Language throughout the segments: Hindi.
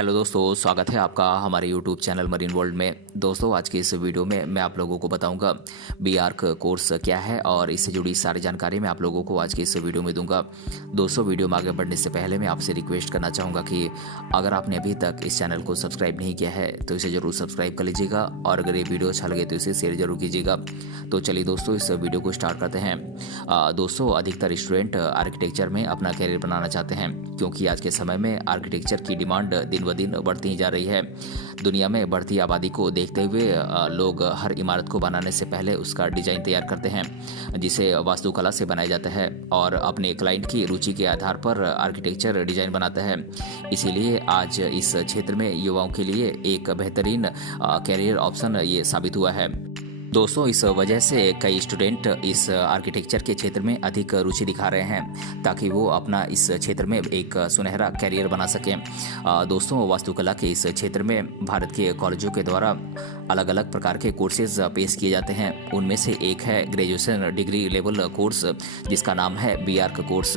हेलो दोस्तों, स्वागत है आपका हमारे यूट्यूब चैनल मरीन वर्ल्ड में। दोस्तों, आज की इस वीडियो में मैं आप लोगों को बताऊंगा बीआर्क कोर्स क्या है और इससे जुड़ी सारी जानकारी मैं आप लोगों को आज की इस वीडियो में दूंगा। दोस्तों, वीडियो में आगे बढ़ने से पहले मैं आपसे रिक्वेस्ट करना चाहूँगा कि अगर आपने अभी तक इस चैनल को सब्सक्राइब नहीं किया है तो इसे ज़रूर सब्सक्राइब कर लीजिएगा और अगर ये वीडियो अच्छा लगे तो इसे शेयर जरूर कीजिएगा। तो चलिए दोस्तों, इस वीडियो को स्टार्ट करते हैं। दोस्तों, अधिकतर स्टूडेंट आर्किटेक्चर में अपना करियर बनाना चाहते हैं क्योंकि आज के समय में आर्किटेक्चर की डिमांड दिन ब दिन बढ़ती ही जा रही है। दुनिया में बढ़ती आबादी को देखते हुए लोग हर इमारत को बनाने से पहले उसका डिजाइन तैयार करते हैं जिसे वास्तुकला से बनाया जाता है और अपने क्लाइंट की रुचि के आधार पर आर्किटेक्चर डिजाइन बनाता है। इसीलिए आज इस क्षेत्र में युवाओं के लिए एक बेहतरीन कैरियर ऑप्शन ये साबित हुआ है। दोस्तों, इस वजह से कई स्टूडेंट इस आर्किटेक्चर के क्षेत्र में अधिक रुचि दिखा रहे हैं ताकि वो अपना इस क्षेत्र में एक सुनहरा कैरियर बना सकें। दोस्तों, वास्तुकला के इस क्षेत्र में भारत के कॉलेजों के द्वारा अलग अलग प्रकार के कोर्सेज पेश किए जाते हैं। उनमें से एक है ग्रेजुएशन डिग्री लेवल कोर्स जिसका नाम है बीआर्क कोर्स।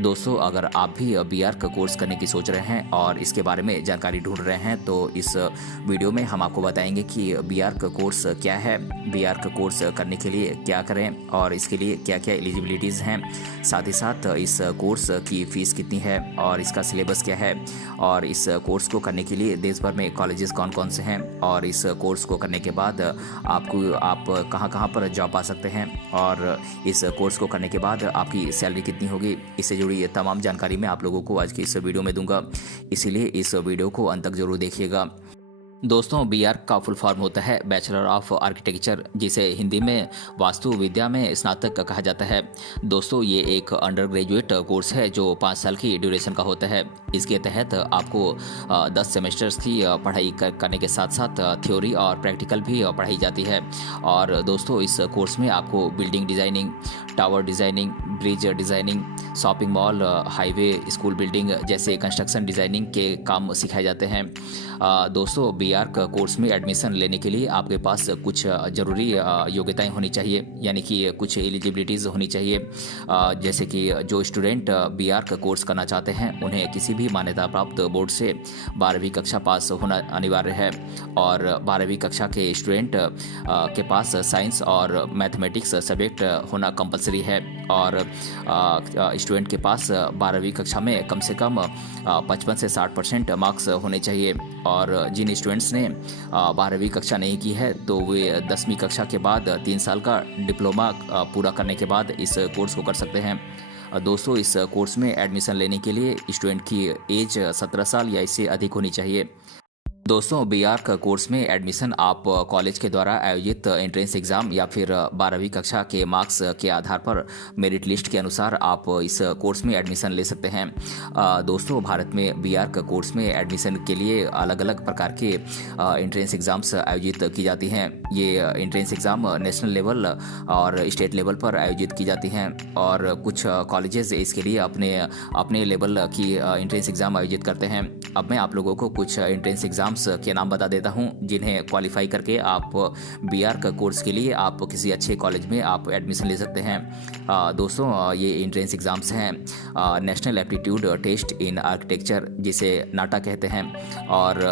दोस्तों, अगर आप भी बीआर्क कोर्स करने की सोच रहे हैं और इसके बारे में जानकारी ढूंढ रहे हैं तो इस वीडियो में हम आपको बताएंगे कि बीआर्क कोर्स क्या है, बीआर्क कोर्स करने के लिए क्या करें और इसके लिए क्या क्या एलिजिबिलिटीज़ हैं, साथ ही साथ इस कोर्स की फ़ीस कितनी है और इसका सिलेबस क्या है और इस कोर्स को करने के लिए देश भर में कॉलेजेस कौन कौन से हैं और इस कोर्स को करने के बाद आप कहाँ पर जॉब पा सकते हैं और इस कोर्स को करने के बाद आपकी सैलरी कितनी होगी। इससे जुड़ी ये तमाम जानकारी मैं आप लोगों को आज की इस वीडियो में दूंगा, इसीलिए इस वीडियो को अंत तक जरूर देखिएगा। दोस्तों, बीआर्क का फुल फॉर्म होता है बैचलर ऑफ आर्किटेक्चर, जिसे हिंदी में वास्तु विद्या में स्नातक कहा जाता है। दोस्तों, ये एक अंडर ग्रेजुएट कोर्स है जो 5 साल की ड्यूरेशन का होता है। इसके तहत आपको 10 सेमेस्टर्स की पढ़ाई करने के साथ साथ थ्योरी और प्रैक्टिकल भी पढ़ाई जाती है। और दोस्तों, इस कोर्स में आपको building designing, tower designing, bridge designing, shopping mall, highway, school building जैसे कंस्ट्रक्शन डिज़ाइनिंग के काम सिखाए जाते हैं। दोस्तों, बीआर्क कोर्स में एडमिशन लेने के लिए आपके पास कुछ ज़रूरी योग्यताएं होनी चाहिए, यानी कि कुछ एलिजिबिलिटीज़ होनी चाहिए। जैसे कि जो स्टूडेंट बीआर्क कोर्स करना चाहते हैं उन्हें किसी भी मान्यता प्राप्त बोर्ड से 12वीं कक्षा पास होना अनिवार्य है और 12वीं कक्षा के स्टूडेंट के पास साइंस और मैथमेटिक्स सब्जेक्ट होना कंपलसरी है और स्टूडेंट के पास 12वीं कक्षा में कम से कम 55 से 60% मार्क्स होने चाहिए। और जिन स्टूडेंट्स ने 12वीं कक्षा नहीं की है तो वे 10वीं कक्षा के बाद 3 साल का डिप्लोमा पूरा करने के बाद इस कोर्स को कर सकते हैं। दोस्तों, इस कोर्स में एडमिशन लेने के लिए स्टूडेंट की एज 17 साल या इससे अधिक होनी चाहिए। दोस्तों, बीआर्क कोर्स में एडमिशन आप कॉलेज के द्वारा आयोजित एंट्रेंस एग्ज़ाम या फिर 12वीं कक्षा के मार्क्स के आधार पर मेरिट लिस्ट के अनुसार आप इस कोर्स में एडमिशन ले सकते हैं। दोस्तों, भारत में बीआर्क कोर्स में एडमिशन के लिए अलग अलग प्रकार के एंट्रेंस एग्ज़ाम्स आयोजित की जाती हैं। ये एंट्रेंस एग्ज़ाम नेशनल लेवल और स्टेट लेवल पर आयोजित की जाती हैं और कुछ कॉलेजेस इसके लिए अपने लेवल की एंट्रेंस एग्ज़ाम आयोजित करते हैं। अब मैं आप लोगों को कुछ एंट्रेंस एग्ज़ाम के नाम बता देता हूं जिन्हें क्वालिफाई करके आप बीआर्क कोर्स के लिए आप किसी अच्छे कॉलेज में आप एडमिशन ले सकते हैं। दोस्तों, ये एंट्रेंस एग्ज़ाम्स हैं national aptitude test in architecture जिसे नाटा कहते हैं और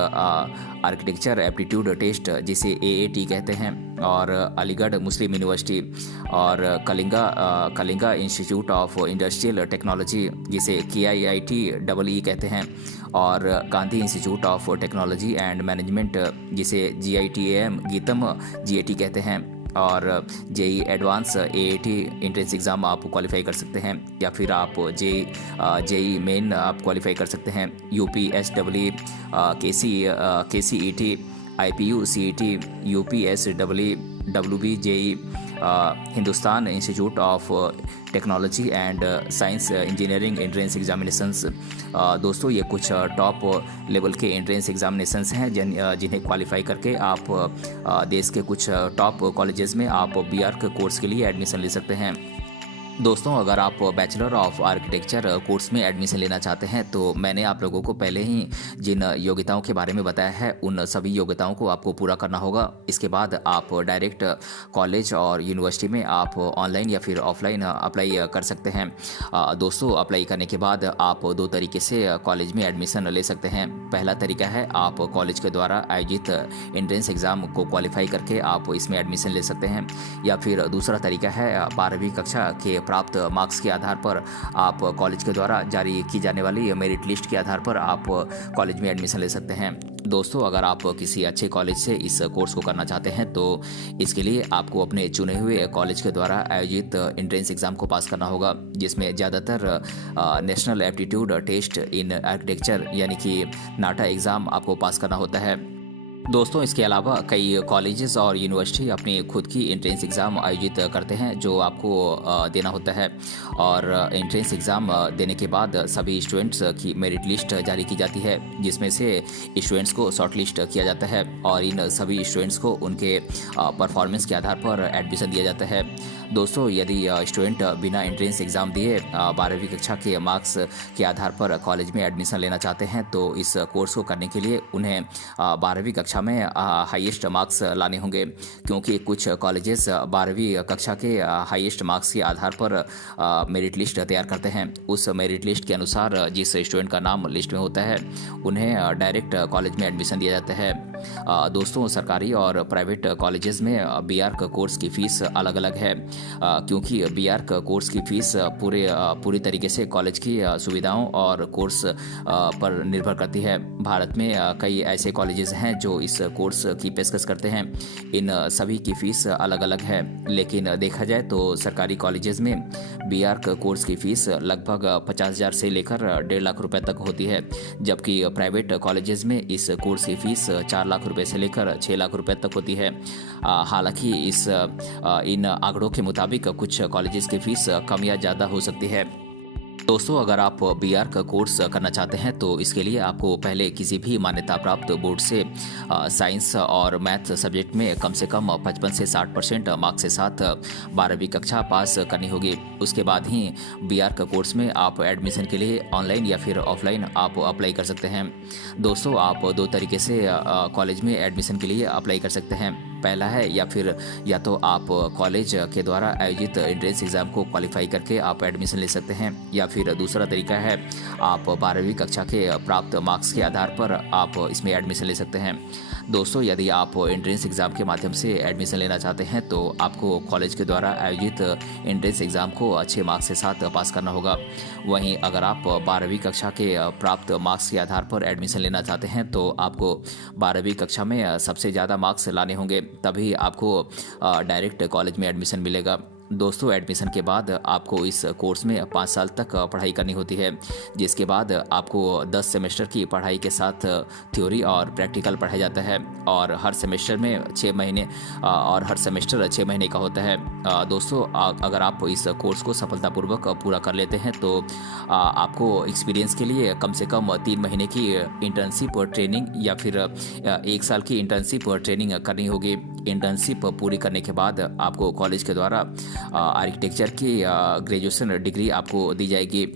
आर्किटेक्चर एप्टीट्यूड टेस्ट जिसे एएटी कहते हैं और अलीगढ़ मुस्लिम यूनिवर्सिटी और Kalinga institute of industrial technology जिसे KIIT कहते हैं और Gandhi institute of technology and management जिसे गीतम GAT कहते हैं और JEE advance AAT entrance exam आप क्वालिफाई कर सकते हैं या फिर आप जेई मेन आप क्वालिफाई कर सकते हैं। UPSW KCET IPU CET UPSW WB JEE Hindustan institute of technology and science engineering entrance examinations. दोस्तों, ये कुछ टॉप लेवल के एंट्रेंस एग्जामिनेशंस हैं जिन्हें क्वालिफाई करके आप देश के कुछ टॉप कॉलेजेस में आप बीआर्क कोर्स के लिए एडमिशन ले सकते हैं। दोस्तों, अगर आप बैचलर ऑफ आर्किटेक्चर कोर्स में एडमिशन लेना चाहते हैं तो मैंने आप लोगों को पहले ही जिन योग्यताओं के बारे में बताया है उन सभी योग्यताओं को आपको पूरा करना होगा। इसके बाद आप डायरेक्ट कॉलेज और यूनिवर्सिटी में आप ऑनलाइन या फिर ऑफलाइन अप्लाई कर सकते हैं। दोस्तों, अप्लाई करने के बाद आप दो तरीके से कॉलेज में एडमिशन ले सकते हैं। पहला तरीका है आप कॉलेज के द्वारा आयोजित एंट्रेंस एग्ज़ाम को क्वालिफाई करके आप इसमें एडमिशन ले सकते हैं, या फिर दूसरा तरीका है 12वीं कक्षा के प्राप्त मार्क्स के आधार पर आप कॉलेज के द्वारा जारी की जाने वाली मेरिट लिस्ट के आधार पर आप कॉलेज में एडमिशन ले सकते हैं। दोस्तों, अगर आप किसी अच्छे कॉलेज से इस कोर्स को करना चाहते हैं तो इसके लिए आपको अपने चुने हुए कॉलेज के द्वारा आयोजित एंट्रेंस एग्ज़ाम को पास करना होगा, जिसमें ज़्यादातर national aptitude test in architecture यानी कि नाटा एग्ज़ाम आपको पास करना होता है। दोस्तों, इसके अलावा कई कॉलेजेस और यूनिवर्सिटी अपनी खुद की एंट्रेंस एग्ज़ाम आयोजित करते हैं जो आपको देना होता है, और एंट्रेंस एग्ज़ाम देने के बाद सभी स्टूडेंट्स की मेरिट लिस्ट जारी की जाती है, जिसमें से स्टूडेंट्स को शॉर्ट लिस्ट किया जाता है और इन सभी स्टूडेंट्स को उनके परफॉर्मेंस के आधार पर एडमिशन दिया जाता है। दोस्तों, यदि स्टूडेंट बिना एंट्रेंस एग्ज़ाम दिए 12वीं कक्षा के मार्क्स के आधार पर कॉलेज में एडमिशन लेना चाहते हैं तो इस कोर्स को करने के लिए उन्हें 12वीं कक्षा में हाईएस्ट मार्क्स लाने होंगे, क्योंकि कुछ कॉलेजेस 12वीं कक्षा के हाईएस्ट मार्क्स के आधार पर मेरिट लिस्ट तैयार करते हैं। उस मेरिट लिस्ट के अनुसार जिस स्टूडेंट का नाम लिस्ट में होता है उन्हें डायरेक्ट कॉलेज में एडमिशन दिया जाता है। दोस्तों, सरकारी और प्राइवेट कॉलेजेस में बीआर्क कोर्स की फ़ीस अलग अलग है, क्योंकि बीआर्क कोर्स की फ़ीस पूरी तरीके से कॉलेज की सुविधाओं और कोर्स पर निर्भर करती है। भारत में कई ऐसे कॉलेजेस हैं जो इस कोर्स की पेशकश करते हैं। इन सभी की फ़ीस अलग अलग है, लेकिन देखा जाए तो सरकारी कॉलेजेस में बीआर्क कोर्स की फ़ीस लगभग 50,000 से लेकर 1.5 लाख रुपए तक होती है, जबकि प्राइवेट कॉलेजेस में इस कोर्स की फ़ीस 4 लाख रुपए से लेकर 6 लाख रुपए तक होती है। हालांकि इन आंकड़ों के मुताबिक कुछ कॉलेजेस की फ़ीस कम या ज़्यादा हो सकती है। दोस्तों, अगर आप बीआर्क कोर्स करना चाहते हैं तो इसके लिए आपको पहले किसी भी मान्यता प्राप्त बोर्ड से साइंस और मैथ सब्जेक्ट में कम से कम 55 से 60% मार्क्स के साथ 12वीं कक्षा पास करनी होगी। उसके बाद ही बीआर्क कोर्स में आप एडमिशन के लिए ऑनलाइन या फिर ऑफलाइन आप अप्लाई कर सकते हैं। दोस्तों, आप दो तरीके से कॉलेज में एडमिशन के लिए अप्लाई कर सकते हैं। पहला है या तो आप कॉलेज के द्वारा आयोजित एंट्रेंस एग्ज़ाम को क्वालिफाई करके आप एडमिशन ले सकते हैं, या फिर दूसरा तरीका है आप 12वीं कक्षा के प्राप्त मार्क्स के आधार पर आप इसमें एडमिशन ले सकते हैं। दोस्तों, यदि आप एंट्रेंस एग्ज़ाम के माध्यम से एडमिशन लेना चाहते हैं तो आपको कॉलेज के द्वारा आयोजित एंट्रेंस एग्ज़ाम को अच्छे मार्क्स के साथ पास करना होगा। वहीं अगर आप 12वीं कक्षा के प्राप्त मार्क्स के आधार पर एडमिशन लेना चाहते हैं तो आपको 12वीं कक्षा में सबसे ज़्यादा मार्क्स लाने होंगे, तभी आपको डायरेक्ट कॉलेज में एडमिशन मिलेगा। दोस्तों, एडमिशन के बाद आपको इस कोर्स में 5 साल तक पढ़ाई करनी होती है, जिसके बाद आपको 10 सेमेस्टर की पढ़ाई के साथ थ्योरी और प्रैक्टिकल पढ़ाया जाता है, और हर सेमेस्टर में 6 महीने और हर सेमेस्टर 6 महीने का होता है। दोस्तों, अगर आप इस कोर्स को सफलतापूर्वक पूरा कर लेते हैं तो आपको एक्सपीरियंस के लिए कम से कम 3 महीने की इंटर्नशिप ट्रेनिंग या फिर 1 साल की इंटर्नशिप ट्रेनिंग करनी होगी। इंटर्नशिप पूरी करने के बाद आपको कॉलेज के द्वारा आर्किटेक्चर की ग्रेजुएशन डिग्री आपको दी जाएगी।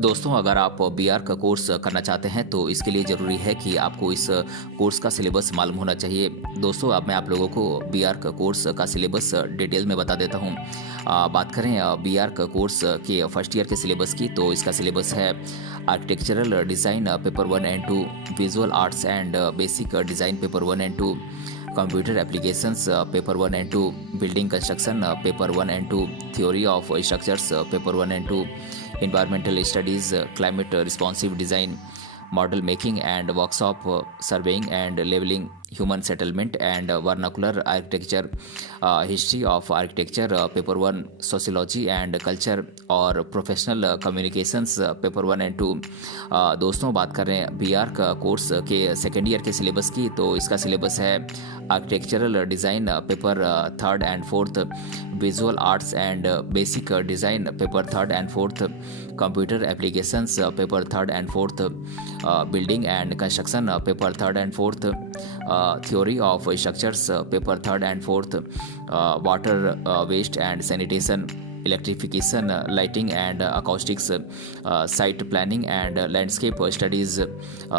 दोस्तों, अगर आप बीआर्क कोर्स करना चाहते हैं तो इसके लिए ज़रूरी है कि आपको इस कोर्स का सिलेबस मालूम होना चाहिए। दोस्तों, अब मैं आप लोगों को बीआर्क कोर्स का सिलेबस डिटेल में बता देता हूँ। बात करें बीआर्क कोर्स के फर्स्ट ईयर के सिलेबस की, तो इसका सिलेबस है architectural design paper 1 and 2, visual arts and basic design paper 1 and 2, computer applications paper 1 and 2, building construction paper 1 and 2, theory of structures paper 1 and 2, environmental studies, climate responsive design, model making and workshop, surveying and labeling, human settlement and vernacular architecture, history of architecture paper 1, sociology and culture और प्रोफेशनल कम्युनिकेशंस पेपर 1 एंड 2। दोस्तों, बात कर रहे हैं बीआर्क कोर्स के सेकेंड ईयर के सिलेबस की, तो इसका सिलेबस है architectural design paper 3rd and 4th, visual arts and basic design paper 3rd and 4th, computer applications paper 3rd and 4th, building and construction paper 3rd and 4th, theory of structures paper 3rd and 4th, water waste and sanitation electrification, lighting and acoustics, site planning and landscape studies,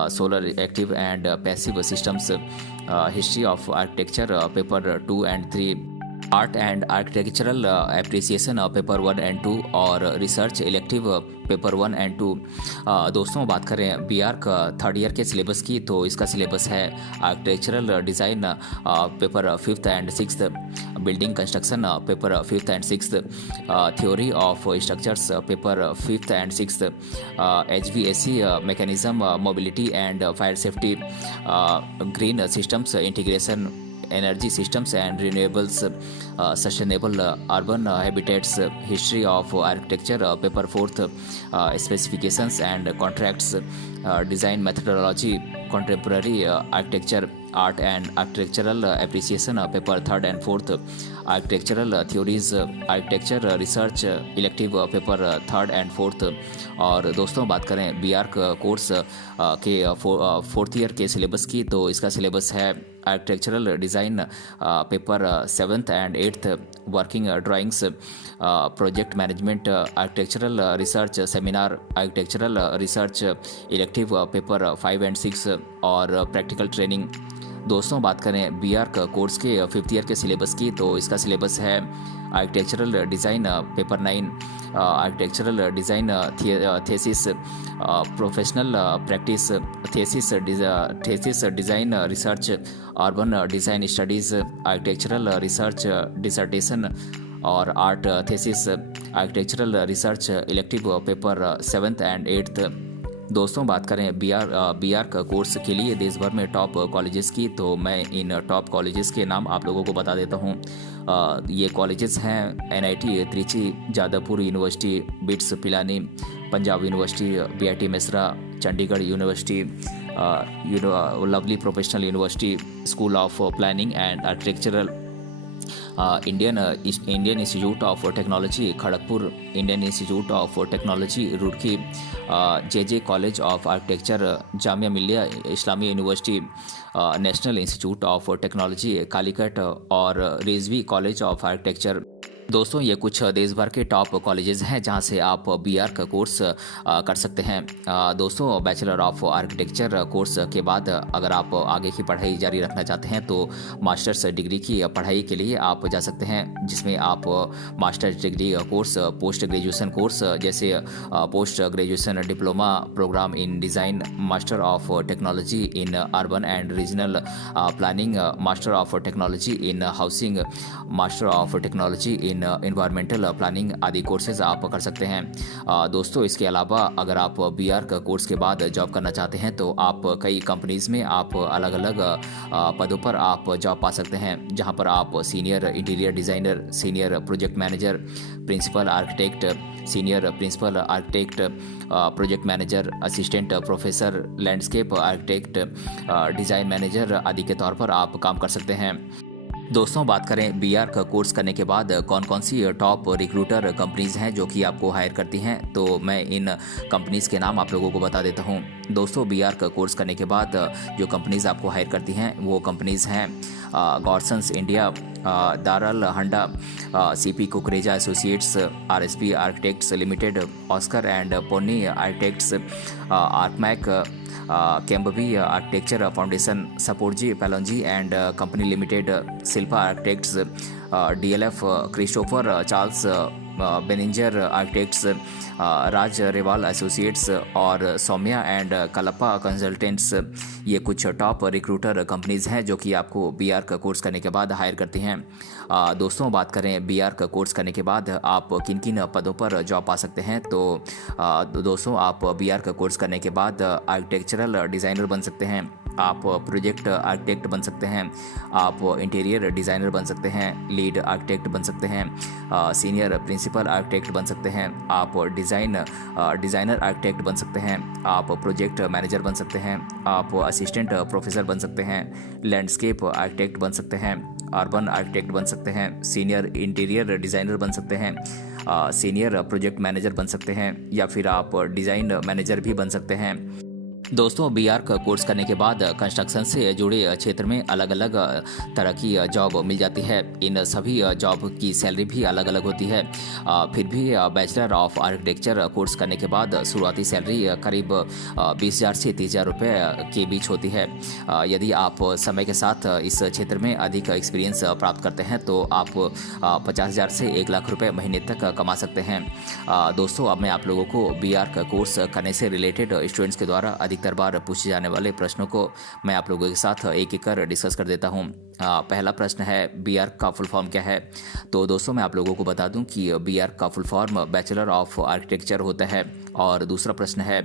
solar active and passive systems, history of architecture, paper 2 and 3, art and architectural appreciation paper 1 and 2 और रिसर्च इलेक्टिव पेपर 1 एंड 2। दोस्तों बात करें बीआर का थर्ड ईयर के सिलेबस की, तो इसका सिलेबस है architectural design paper 5th and 6th, building construction paper 5th and 6th, theory of structures paper 5th and 6th, HVAC mechanism mobility and fire safety, green systems integration, energy systems and renewables, sustainable urban habitats, history of architecture paper 4th, specifications and contracts, design methodology, contemporary architecture, art and architectural appreciation paper 3rd and 4th, architectural theories, architecture research elective paper 3rd and 4th। और दोस्तों बात करें बीआर कोर्स के 4th ईयर के सिलेबस की, तो इसका सिलेबस है architectural design paper 7th and 8th, working drawings, project management, architectural research seminar, architectural research elective paper 5 and 6 और प्रैक्टिकल ट्रेनिंग। दोस्तों बात करें बीआर का कोर्स के 5th ईयर के सिलेबस की, तो इसका सिलेबस है architectural design paper 9, architectural design thesis, professional practice thesis design research, urban design studies, architectural research dissertation और art thesis, architectural research elective paper 7th and 8th। दोस्तों बात करें बीआर का कोर्स के लिए देश भर में टॉप कॉलेजेस की, तो मैं इन टॉप कॉलेजेस के नाम आप लोगों को बता देता हूँ। ये कॉलेजेस हैं NIT Trichy, Jadavpur University, BITS Pilani, Punjab University, BIT Mesra, Chandigarh University, Lovely Professional University, School of Planning and Architectural, Indian Institute of Technology Kharagpur, Indian Institute of Technology Roorkee, JJ College of Architecture, Jamia Millia Islamia University, National Institute of Technology Calicut और रिजवी कॉलेज ऑफ आर्किटेक्चर। दोस्तों ये कुछ देश भर के टॉप कॉलेजेस हैं जहां से आप बीआर का कोर्स कर सकते हैं। दोस्तों बैचलर ऑफ आर्किटेक्चर कोर्स के बाद अगर आप आगे की पढ़ाई जारी रखना चाहते हैं तो मास्टर्स डिग्री की पढ़ाई के लिए आप जा सकते हैं, जिसमें आप masters degree course, post graduation course जैसे post graduation diploma programme in design, master of technology in urban and regional planning, master of technology in housing, master of technology in environmental planning आदि कोर्सेज आप कर सकते हैं। दोस्तों इसके अलावा अगर आप बीआर का कोर्स के बाद जॉब करना चाहते हैं तो आप कई कंपनीज में आप अलग अलग पदों पर आप जॉब पा सकते हैं, जहां पर आप senior interior designer, senior project manager, principal architect, senior principal architect, project manager, assistant professor, landscape architect, design manager आदि के तौर पर आप काम कर सकते हैं। दोस्तों बात करें बीआर का कोर्स करने के बाद कौन कौन सी टॉप रिक्रूटर कंपनीज हैं जो कि आपको हायर करती हैं, तो मैं इन कंपनीज के नाम आप लोगों को बता देता हूं। दोस्तों बीआर का कोर्स करने के बाद जो कंपनीज आपको हायर करती हैं वो कंपनीज हैं गॉर्सन्स इंडिया, दारल हंडा, CP Kukreja Associates, RSP Architects Limited, Oscar and Ponni Architects, आर्कमैक, कैम्बवी Architecture Foundation, Shapoorji Pallonji and Company Limited, Shilpa Architects, DLF Christopher Charles Benninger Architects, Raj Rewal Associates और सौम्या एंड कलप्पा कंसल्टेंट्स। ये कुछ टॉप रिक्रूटर कंपनीज हैं जो कि आपको बीआर का कोर्स करने के बाद हायर करती हैं। दोस्तों बात करें बीआर का कोर्स करने के बाद आप किन किन पदों पर जॉब पा सकते हैं, तो दोस्तों आप बीआर का कोर्स करने के बाद आर्किटेक्चरल डिज़ाइनर बन सकते हैं, आप प्रोजेक्ट आर्किटेक्ट बन सकते हैं, आप इंटीरियर डिज़ाइनर बन सकते हैं, लीड आर्किटेक्ट बन सकते हैं, सीनियर प्रिंसिपल आर्किटेक्ट बन सकते हैं, आप डिज़ाइनर आर्किटेक्ट बन सकते हैं, आप प्रोजेक्ट मैनेजर बन सकते हैं, आप असिस्टेंट प्रोफेसर बन सकते हैं, लैंडस्केप आर्किटेक्ट बन सकते हैं, अर्बन आर्किटेक्ट बन सकते हैं, सीनियर इंटीरियर डिज़ाइनर बन सकते हैं, सीनियर प्रोजेक्ट मैनेजर बन सकते हैं, या फिर आप डिज़ाइन मैनेजर भी बन सकते हैं। दोस्तों बी आर्क कोर्स करने के बाद कंस्ट्रक्शन से जुड़े क्षेत्र में अलग अलग तरह की जॉब मिल जाती है। इन सभी जॉब की सैलरी भी अलग अलग होती है। फिर भी बैचलर ऑफ आर्किटेक्चर कोर्स करने के बाद शुरुआती सैलरी करीब 20,000 से 30,000 रुपये के बीच होती है। यदि आप समय के साथ इस क्षेत्र में अधिक एक्सपीरियंस प्राप्त करते हैं तो आप 50,000 से 1 लाख रुपये महीने तक कमा सकते हैं। दोस्तों अब मैं आप लोगों को बी आर्क कोर्स करने से रिलेटेड स्टूडेंट्स के द्वारा अधिकतर बार पूछे जाने वाले प्रश्नों को मैं आप लोगों के साथ एक एक कर डिस्कस कर देता हूं। पहला प्रश्न है बी आर्क का फुल फॉर्म क्या है। तो दोस्तों मैं आप लोगों को बता दूं कि बी आर्क का full form bachelor of architecture होता है। और दूसरा प्रश्न है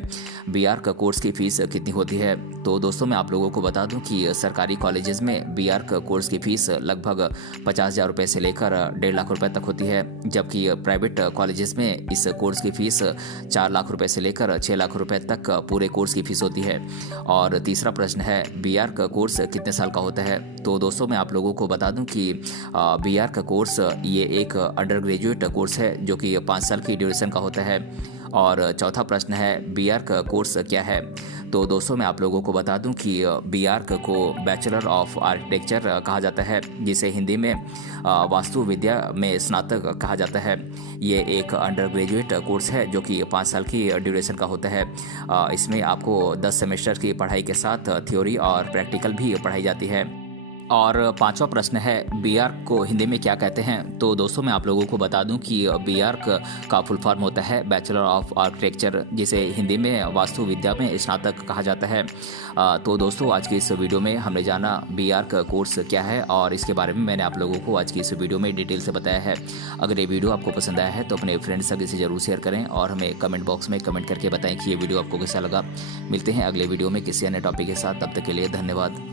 बी आर्क कोर्स की फीस कितनी होती है। तो दोस्तों मैं आप लोगों को बता दूं कि सरकारी कॉलेजेस में बी आर्क कोर्स की फीस लगभग 50,000 रुपये से लेकर 1.5 लाख रुपए तक होती है, जबकि प्राइवेट कॉलेजेस में इस कोर्स की फीस 4 लाख रुपए से लेकर 6 लाख रुपए तक पूरे कोर्स की फीस होती है। और तीसरा प्रश्न है बी आर्क कोर्स कितने साल का होता है। तो दोस्तों मैं आप लोगों को बता दूं कि बी आर्क कोर्स ये एक अंडर ग्रेजुएट कोर्स है जो कि 5 साल की ड्यूरेशन का होता है। और चौथा प्रश्न है बी आर्क कोर्स क्या है। तो दोस्तों मैं आप लोगों को बता दूं कि बी आर्क को बैचलर ऑफ आर्किटेक्चर कहा जाता है, जिसे हिंदी में वास्तु विद्या में स्नातक कहा जाता है। ये एक अंडर ग्रेजुएट कोर्स है जो कि 5 साल की ड्यूरेशन का होता है। इसमें आपको 10 सेमेस्टर की पढ़ाई के साथ थ्योरी और प्रैक्टिकल भी पढ़ाई जाती है। और पांचवा प्रश्न है बी आर्क को हिंदी में क्या कहते हैं। तो दोस्तों मैं आप लोगों को बता दूं कि बी आर्क का फुल फॉर्म होता है बैचलर ऑफ आर्किटेक्चर, जिसे हिंदी में वास्तु विद्या में स्नातक कहा जाता है। तो दोस्तों आज की इस वीडियो में हमने जाना बी आर्क कोर्स क्या है और इसके बारे में मैंने आप लोगों को आज की इस वीडियो में डिटेल से बताया है। अगर ये वीडियो आपको पसंद आया है तो अपने फ्रेंड्स तक इसे जरूर शेयर करें और हमें कमेंट बॉक्स में कमेंट करके बताएं कि ये वीडियो आपको कैसा लगा। मिलते हैं अगले वीडियो में किसी अन्य टॉपिक के साथ, तब तक के लिए धन्यवाद।